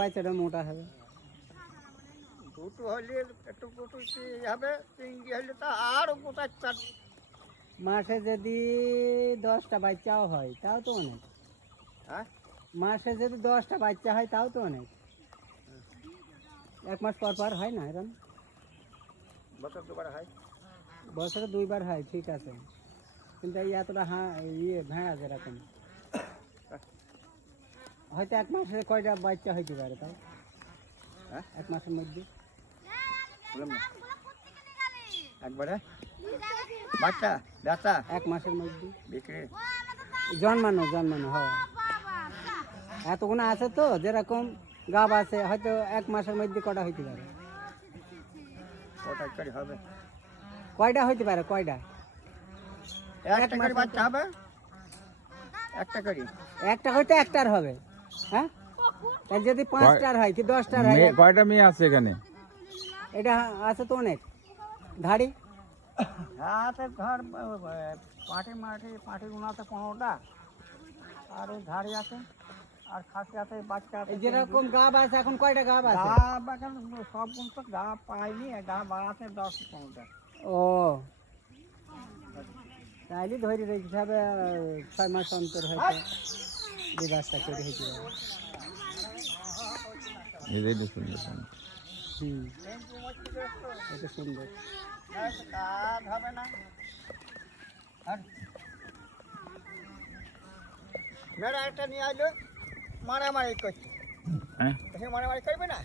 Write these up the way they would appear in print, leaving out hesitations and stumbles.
বাচ্চাটা মোটা হবে। দুটো হলে একটু কুটুসি হবে, তিনটি হলে তো আরও কোথায় চার। মাসে যদি 10টা বাচ্চাও হয় তাও তো অনেক। হ্যাঁ, মাসে যদি 10টা বাচ্চা হয় তাও তো অনেক। 1 মাস পর পর হয় না এরকম? বছর দুবার হয়। বছরে 2বার হয়, ঠিক আছে, কিন্তু এই এতটা ভেড়া যেরকম হয়তো 1 মাসে কয়টা বাচ্চা হইতে পারে তাও? হ্যাঁ, 1 মাসের মধ্যে বললাম না একবারে বাচ্চা বেচা 1 মাসের মধ্যে বিক্রি। জন্মানো হয়। এতগুলো আছে তো, যেরকম গাব আছে হয়তো 1 মাসের মধ্যে কটা হইতে পারে? কটা করে হবে? কয়টা হইতে পারে, কয়টা? একটা করে বাচ্চা হবে, একটা করে। একটা হয়তো একটার হবে। হ্যাঁ, তাহলে যদি 5টার হয় কি 10টার হয়? কয়টা মেয়ে আছে এখানে? এটা আছে তো অনেক ধাড়ি। হ্যাঁ, তো ধর পাটি গুণাতে 15টা, আর ওই ধাড়ি আছে, আর খাসি আছে, বাচ্চা আছে। যেরকম গাব আছে এখন কয়টা গাব আছে? গাব এখন সব তো গাব পাইনি, গাব আছে 10-15টা। ও, তাইলে ধরে রেখে হবে 6 মাস অন্তর হয়তো বিবাহটা করে হইতে পারে। এটাই সুন্দর। এটা সুন্দর। কাজ হবে না। মেয়েরা একটা নিয়ে আসলো, মারামারি করছে। হ্যাঁ, সে মারামারি করবে না?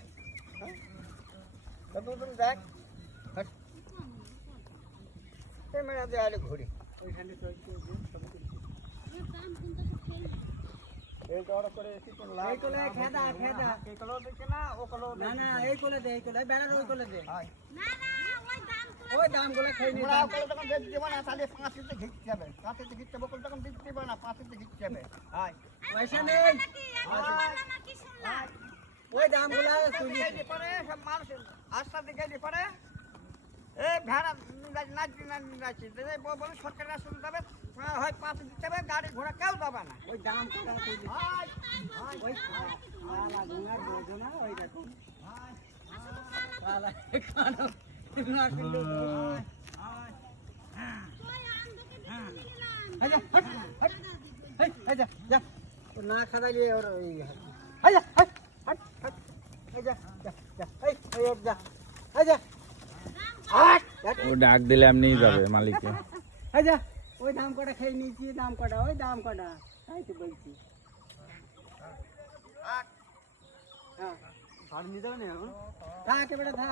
তুমি দেখ, এই মেয়েরা দিয়ে আলো ঘুরে এই দৌড় করে এসে তো লাভ। এই কোলে খেদা খেদা, এই কলো দেখে না, ও কলো না না, এই কোলে দে, এই কোলে বেড়ার ওই কোলে দে। হয়। ওই দামগুলো খেয়ে নি। তোমরা ওগুলো তখন দেখতে দেবে না, তাহলে 5টিতে ঘিরতে যাবে, 5টিতে ঘিরতে হবে, ওগুলো তখন দেখতে দেবে না, 5টিতে ঘিরতে যাবে। হয় পয়সা নেই, ওই দামগুলো তুই দিকে পরে সব মানুষ আস্তা দিকে পরে এই ভেড়া নাচি বলে সরকারের রাস্তা দেবে, হয় 5 দিতে হবে, গাড়ি ঘোড়া কেউ দেবে না। ওই দাম কটা তুই ওই শালা গুনার বোঝো না ওই দেখো শালা কানো না কিন্তু আচ্ছা হট হট এই আচ্ছা যা তো না খাদাইলে ওর ওই আচ্ছা হট হট হট এই যা যা যা এই ওই যা আচ্ছা হট ও ডাক দিলে এমনিই যাবে মালিককে। আচ্ছা ওই দাম কটা খেয়ে নিয়েছি, দাম কটা, ওই দাম কটা, তাই তো বলছি। হ্যাঁ, ছাড় নিয়ে যাবে না এখন, থাক এবারে থাক।